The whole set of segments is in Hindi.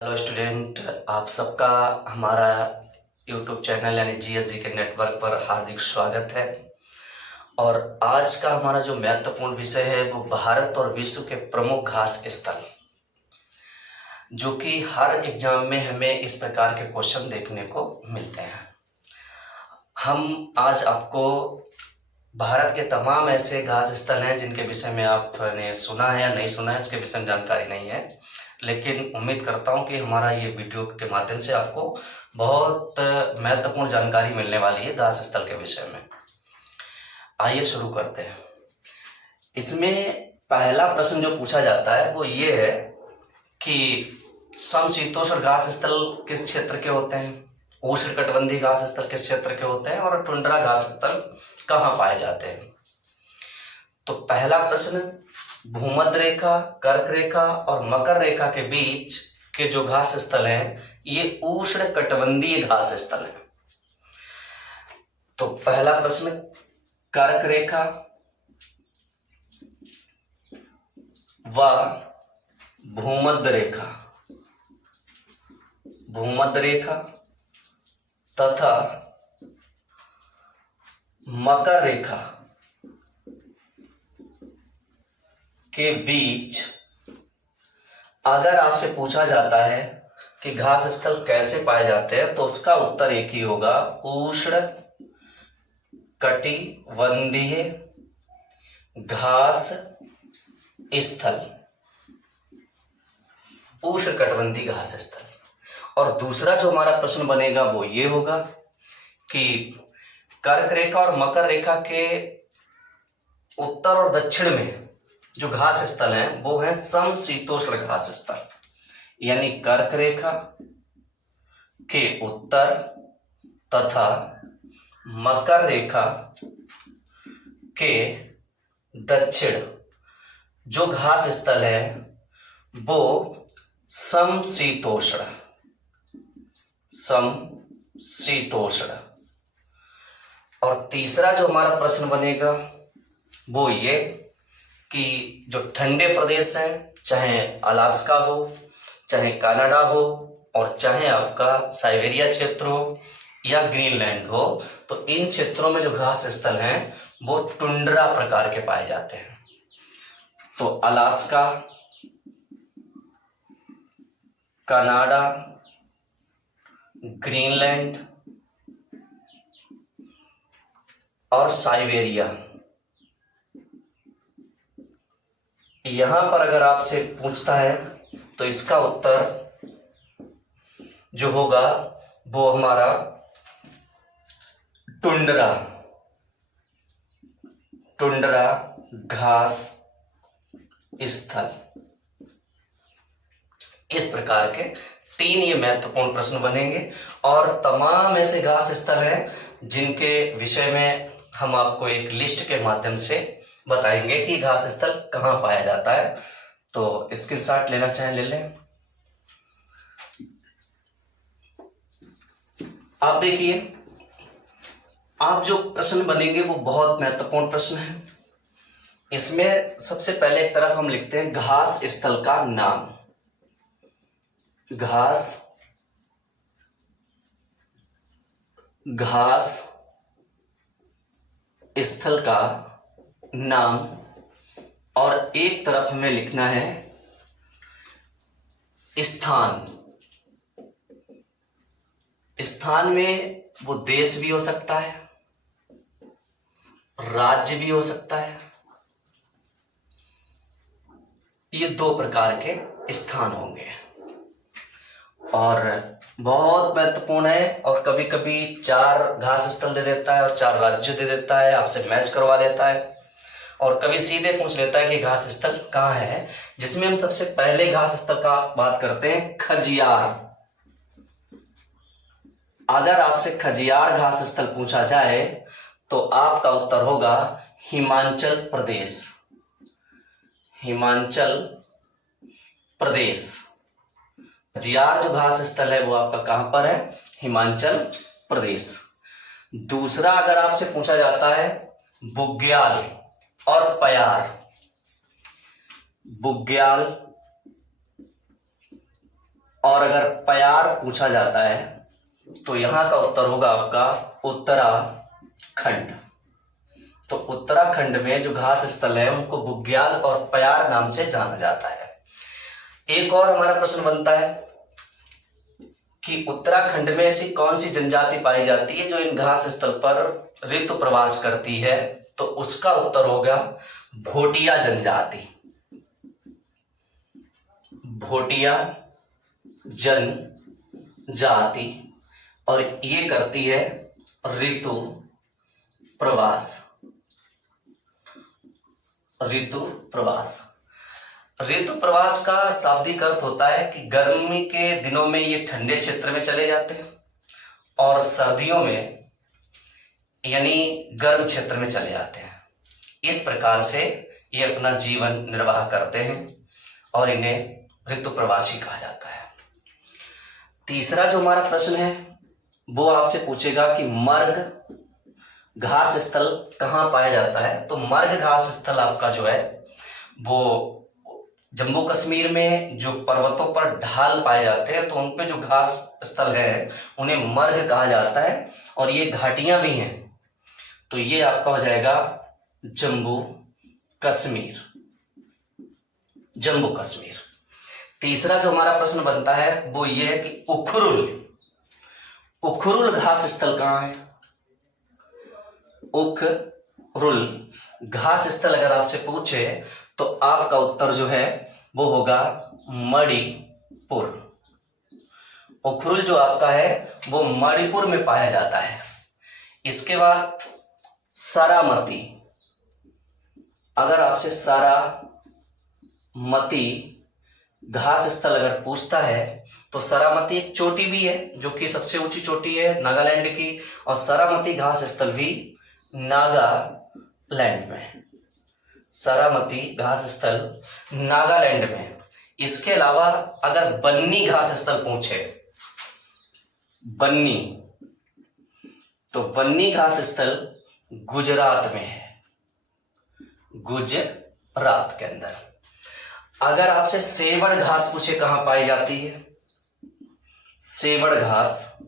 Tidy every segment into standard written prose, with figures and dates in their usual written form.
हेलो स्टूडेंट, आप सबका हमारा यूट्यूब चैनल यानी जीएसजी के नेटवर्क पर हार्दिक स्वागत है। और आज का हमारा जो महत्वपूर्ण विषय है वो भारत और विश्व के प्रमुख घास स्थल, जो कि हर एग्जाम में हमें इस प्रकार के क्वेश्चन देखने को मिलते हैं। हम आज आपको भारत के तमाम ऐसे घास स्थल हैं जिनके विषय में आपने सुना है या नहीं सुना है, इसके विषय में जानकारी नहीं है, लेकिन उम्मीद करता हूं कि हमारा ये वीडियो के माध्यम से आपको बहुत महत्वपूर्ण जानकारी मिलने वाली है घास स्थल के विषय में। आइए शुरू करते हैं। इसमें पहला प्रश्न जो पूछा जाता है वो ये है कि समशीतोष्ण घास स्थल किस क्षेत्र के होते हैं, उष्णकटिबंधीय घास स्थल किस क्षेत्र के होते हैं और टुंड्रा घास स्थल कहाँ पाए जाते हैं। तो पहला प्रश्न, भूमध्य रेखा, कर्क रेखा और मकर रेखा के बीच के जो घास स्थल हैं ये उष्णकटिबंधीय घास स्थल हैं। तो पहला प्रश्न, कर्क रेखा व भूमध्य रेखा, भूमध्य रेखा तथा मकर रेखा के बीच अगर आपसे पूछा जाता है कि घास स्थल कैसे पाए जाते हैं तो उसका उत्तर एक ही होगा, उष्ण कटिबंधीय घास स्थल, उष्ण कटिबंधीय घास स्थल। और दूसरा जो हमारा प्रश्न बनेगा वो ये होगा कि कर्क रेखा और मकर रेखा के उत्तर और दक्षिण में जो घास स्थल हैं वो है समशीतोष्ण घास स्थल, यानी कर्क रेखा के उत्तर तथा मकर रेखा के दक्षिण जो घास स्थल है वो समशीतोष्ण, समशीतोष्ण। और तीसरा जो हमारा प्रश्न बनेगा वो ये कि जो ठंडे प्रदेश हैं, चाहे अलास्का हो, चाहे कनाडा हो और चाहे आपका साइबेरिया क्षेत्र हो या ग्रीनलैंड हो, तो इन क्षेत्रों में जो घास स्थल हैं वो टुंड्रा प्रकार के पाए जाते हैं। तो अलास्का, कनाडा, ग्रीनलैंड और साइबेरिया, यहां पर अगर आपसे पूछता है तो इसका उत्तर जो होगा वो हमारा टुंड्रा, टुंड्रा घास स्थल। इस प्रकार के तीन ये महत्वपूर्ण प्रश्न बनेंगे और तमाम ऐसे घास स्थल हैं जिनके विषय में हम आपको एक लिस्ट के माध्यम से बताएंगे कि घास स्थल कहां पाया जाता है। तो स्क्रीनशॉट लेना चाहें ले लें। आप देखिए, आप जो प्रश्न बनेंगे वो बहुत महत्वपूर्ण प्रश्न है। इसमें सबसे पहले एक तरफ हम लिखते हैं घास स्थल का नाम, घास स्थल का नाम, और एक तरफ हमें लिखना है स्थान। स्थान में वो देश भी हो सकता है, राज्य भी हो सकता है, ये दो प्रकार के स्थान होंगे और बहुत महत्वपूर्ण है। और कभी कभी 4 घास स्थल दे देता है और 4 राज्य दे देता है, आपसे मैच करवा लेता है, और कभी सीधे पूछ लेता है कि घास स्थल कहाँ है। जिसमें हम सबसे पहले घास स्थल का बात करते हैं खजियार। अगर आपसे खजियार घास स्थल पूछा जाए तो आपका उत्तर होगा हिमाचल प्रदेश, हिमाचल प्रदेश। खजियार जो घास स्थल है वो आपका कहां पर है, हिमाचल प्रदेश। दूसरा अगर आपसे पूछा जाता है बुग्याल और प्यार, बुग्याल और अगर प्यार पूछा जाता है तो यहाँ का उत्तर होगा आपका उत्तराखंड। तो उत्तराखंड में जो घास स्थल है उनको बुग्याल और प्यार नाम से जाना जाता है। एक और हमारा प्रश्न बनता है कि उत्तराखंड में ऐसी कौन सी जनजाति पाई जाती है जो इन घास स्थल पर ऋतु प्रवास करती है, तो उसका उत्तर होगा भोटिया जनजाति। भोटिया जनजाति, और ये करती है ऋतु प्रवास। ऋतु प्रवास, ऋतु प्रवास का शाब्दिक अर्थ होता है कि गर्मी के दिनों में ये ठंडे क्षेत्र में चले जाते हैं और सर्दियों में यानी गर्म क्षेत्र में चले जाते हैं। इस प्रकार से ये अपना जीवन निर्वाह करते हैं और इन्हें ऋतु प्रवासी कहा जाता है। तीसरा जो हमारा प्रश्न है वो आपसे पूछेगा कि मर्ग घास स्थल कहाँ पाया जाता है। तो मर्ग घास स्थल आपका जो है वो जम्मू कश्मीर में जो पर्वतों पर ढाल पाए जाते हैं तो उन पे जो घास स्थल है उन्हें मर्ग कहा जाता है, और ये घाटियां भी हैं। तो ये आपका हो जाएगा जम्मू कश्मीर। जम्मू कश्मीर। तीसरा जो हमारा प्रश्न बनता है वो ये है कि उखरुल घास स्थल कहाँ है। उखरुल घास स्थल अगर आपसे पूछे तो आपका उत्तर जो है वो होगा मणिपुर। उखरुल जो आपका है वो मणिपुर में पाया जाता है। इसके बाद सारामती, अगर आपसे सारामती घास स्थल अगर पूछता है तो सारामती एक चोटी भी है जो कि सबसे ऊंची चोटी है नागालैंड की, और सारामती घास स्थल भी नागालैंड में। सारामती घास स्थल नागालैंड में। इसके अलावा अगर बन्नी घास स्थल पूछे, बन्नी, तो बन्नी घास स्थल गुजरात में है, गुजरात के अंदर। अगर आपसे सेवड़ घास पूछे कहां पाई जाती है, सेवड़ घास,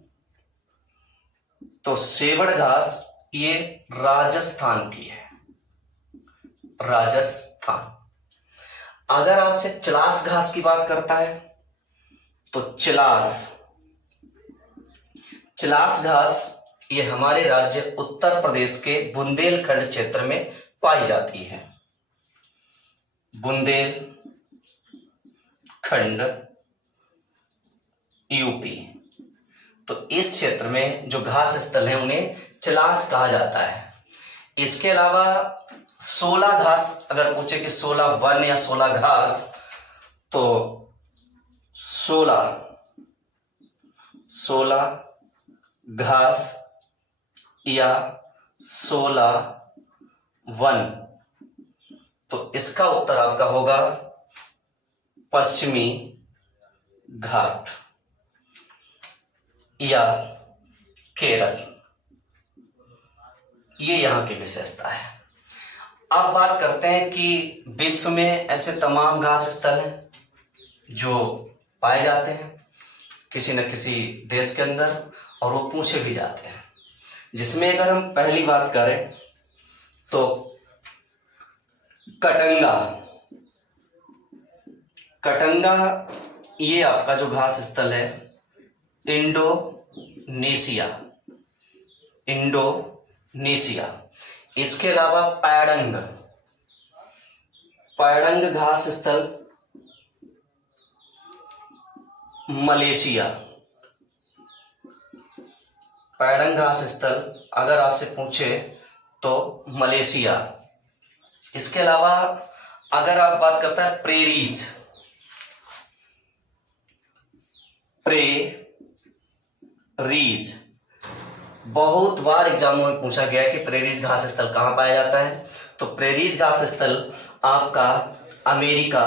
तो सेवड़ घास ये राजस्थान की है, राजस्थान। अगर आपसे चिलास घास की बात करता है तो चिलास घास ये हमारे राज्य उत्तर प्रदेश के बुंदेलखंड क्षेत्र में पाई जाती है। बुंदेलखंड यूपी। तो इस क्षेत्र में जो घास स्थल है उन्हें चिलास कहा जाता है। इसके अलावा 16 घास अगर पूछे कि 16 वन या 16 घास, तो 16 घास या 16 वन, तो इसका उत्तर आपका होगा पश्चिमी घाट या केरल। ये यहां की विशेषता है। अब बात करते हैं कि विश्व में ऐसे तमाम घास स्थल हैं जो पाए जाते हैं किसी न किसी देश के अंदर, और वो पूछे भी जाते हैं। जिसमें अगर हम पहली बात करें तो कटंगा ये आपका जो घास स्थल है इंडोनेशिया। इसके अलावा पैडंग घास स्थल मलेशिया। पैडंग घास स्थल अगर आपसे पूछे तो मलेशिया। इसके अलावा अगर आप बात करता है प्रेरीज, बहुत बार एग्जामों में पूछा गया है कि प्रेरीज घास स्थल कहां पाया जाता है। तो प्रेरीज घास स्थल आपका अमेरिका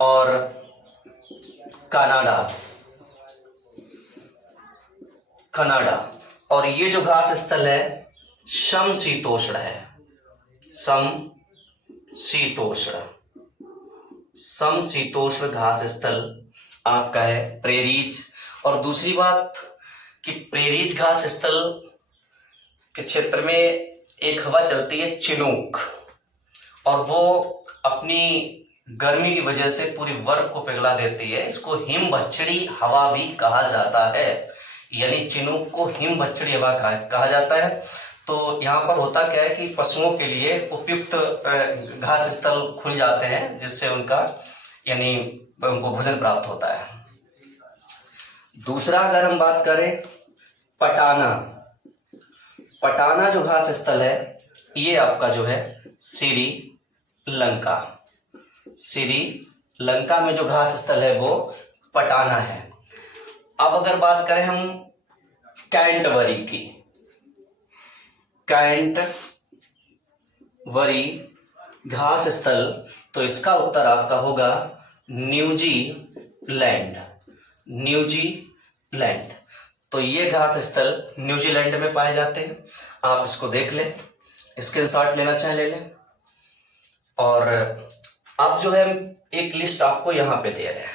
और कनाडा, और ये जो घास स्थल है समशीतोष्ण है, समशीतोष्ण। समशीतोष्ण घास स्थल आपका है प्रेरीज। और दूसरी बात कि प्रेरीज घास स्थल के क्षेत्र में एक हवा चलती है चिनूक, और वो अपनी गर्मी की वजह से पूरी बर्फ को पिघला देती है। इसको हिमभक्षणी हवा भी कहा जाता है, यानी चिनूक को हिमभक्षणी हवा कहा जाता है। तो यहाँ पर होता क्या है कि पशुओं के लिए उपयुक्त घास स्थल खुल जाते हैं, जिससे उनका यानी उनको भोजन प्राप्त होता है। दूसरा अगर हम बात करें पटाना, पटाना जो घास स्थल है ये आपका जो है श्रीलंका, श्रीलंका में जो घास स्थल है वो पटाना है। अब अगर बात करें हम कैंटबरी की, कैंटबरी घास स्थल, तो इसका उत्तर आपका होगा न्यूजीलैंड, न्यूजीलैंड। तो ये घास स्थल न्यूजीलैंड में पाए जाते हैं। आप इसको देख लें, स्क्रीनशॉट लेना चाहे ले लें। और अब जो है एक लिस्ट आपको यहां पे दे रहे हैं,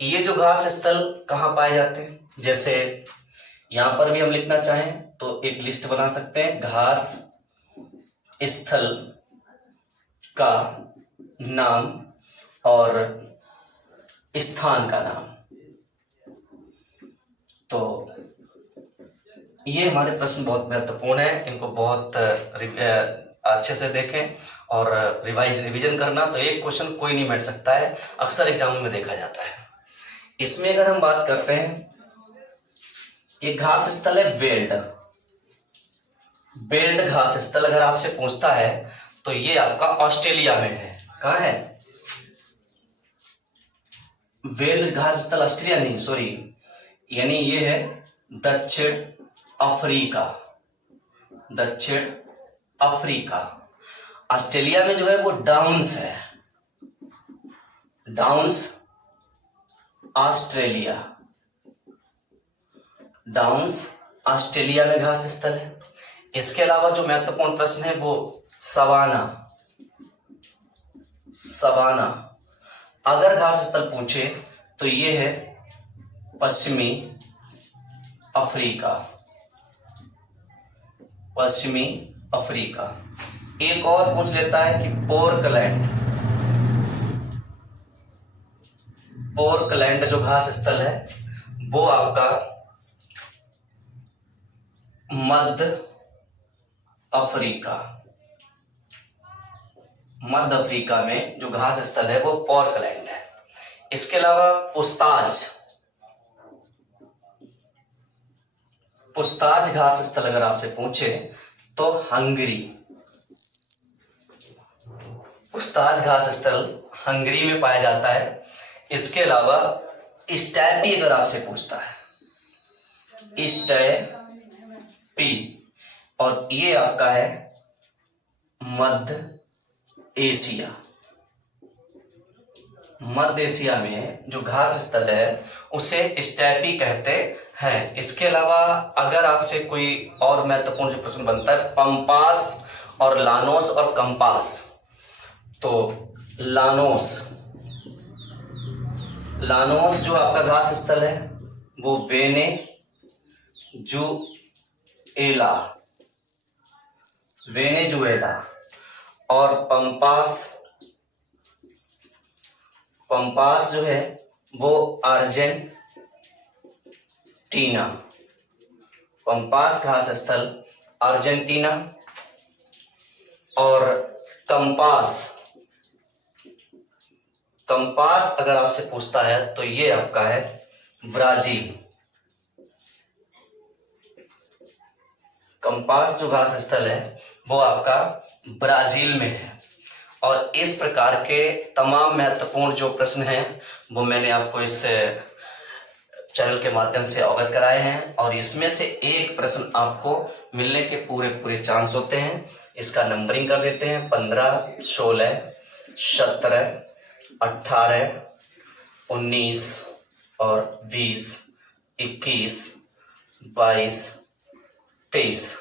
ये जो घास स्थल कहाँ पाए जाते हैं। जैसे यहां पर भी हम लिखना चाहें तो एक लिस्ट बना सकते हैं, घास स्थल का नाम और स्थान का नाम। तो ये हमारे प्रश्न बहुत महत्वपूर्ण है, इनको बहुत अच्छे से देखें और रिवीजन करना। तो एक क्वेश्चन कोई नहीं मिट सकता है, अक्सर एग्जाम में देखा जाता है। इसमें अगर हम बात करते हैं, एक घास स्थल है बेल्ट, बेल्ट घास स्थल अगर आपसे पूछता है तो ये आपका ऑस्ट्रेलिया में है। कहाँ है बेल्ट घास स्थल? ऑस्ट्रेलिया नहीं, सॉरी, यानी ये है दक्षिण अफ्रीका, दक्षिण अफ्रीका। ऑस्ट्रेलिया में जो है वो डाउन्स है, डाउन्स ऑस्ट्रेलिया, डाउन्स ऑस्ट्रेलिया में घास स्थल है। इसके अलावा जो महत्वपूर्ण प्रश्न है वो सवाना, सवाना अगर घास स्थल पूछे तो ये है पश्चिमी अफ्रीका, पश्चिमी अफ्रीका। एक और पूछ लेता है कि पोर्टलैंड, पोर्टलैंड जो घास स्थल है वो आपका मध्य अफ्रीका, मध्य अफ्रीका में जो घास स्थल है वो पोर्टलैंड है। इसके अलावा पुस्ताज, पुस्ताज घास स्थल अगर आपसे पूछे तो हंगरी, पुस्ताज घास स्थल हंगरी में पाया जाता है। इसके अलावा स्टैपी अगर आपसे पूछता है, स्टैपी, और ये आपका है मध्य एशिया, मध्य एशिया में जो घास स्थल है उसे स्टैपी कहते हैं। इसके अलावा अगर आपसे कोई और महत्वपूर्ण जो प्रश्न बनता है पंपास और लानोस और कंपास, तो लानोस, लानोस जो आपका घास स्थल है वो वेनेजुएला, वेनेजुएला, और पंपास, पंपास जो है वो अर्जेंटीना, पंपास घास स्थल अर्जेंटीना। और कंपास, कंपास अगर आपसे पूछता है तो ये आपका है ब्राजील, कंपास जो घास स्थल है वो आपका ब्राजील में है। और इस प्रकार के तमाम महत्वपूर्ण जो प्रश्न हैं वो मैंने आपको इस चैनल के माध्यम से अवगत कराए हैं, और इसमें से एक प्रश्न आपको मिलने के पूरे चांस होते हैं। इसका नंबरिंग कर देते हैं, 15, 16, 17, 18, 19 और 20, 21, 22, 23।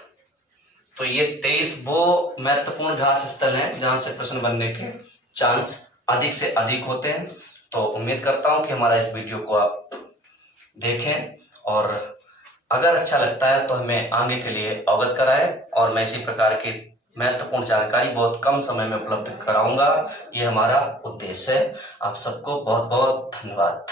तो ये 23 वो महत्वपूर्ण घास स्थल हैं जहां से प्रश्न बनने के चांस अधिक से अधिक होते हैं। तो उम्मीद करता हूं कि हमारा इस वीडियो को आप देखें और अगर अच्छा लगता है तो हमें आगे के लिए अवगत कराएं और मैं इसी प्रकार की महत्वपूर्ण जानकारी बहुत कम समय में उपलब्ध कराऊंगा। ये हमारा उद्देश्य है। आप सबको बहुत बहुत धन्यवाद।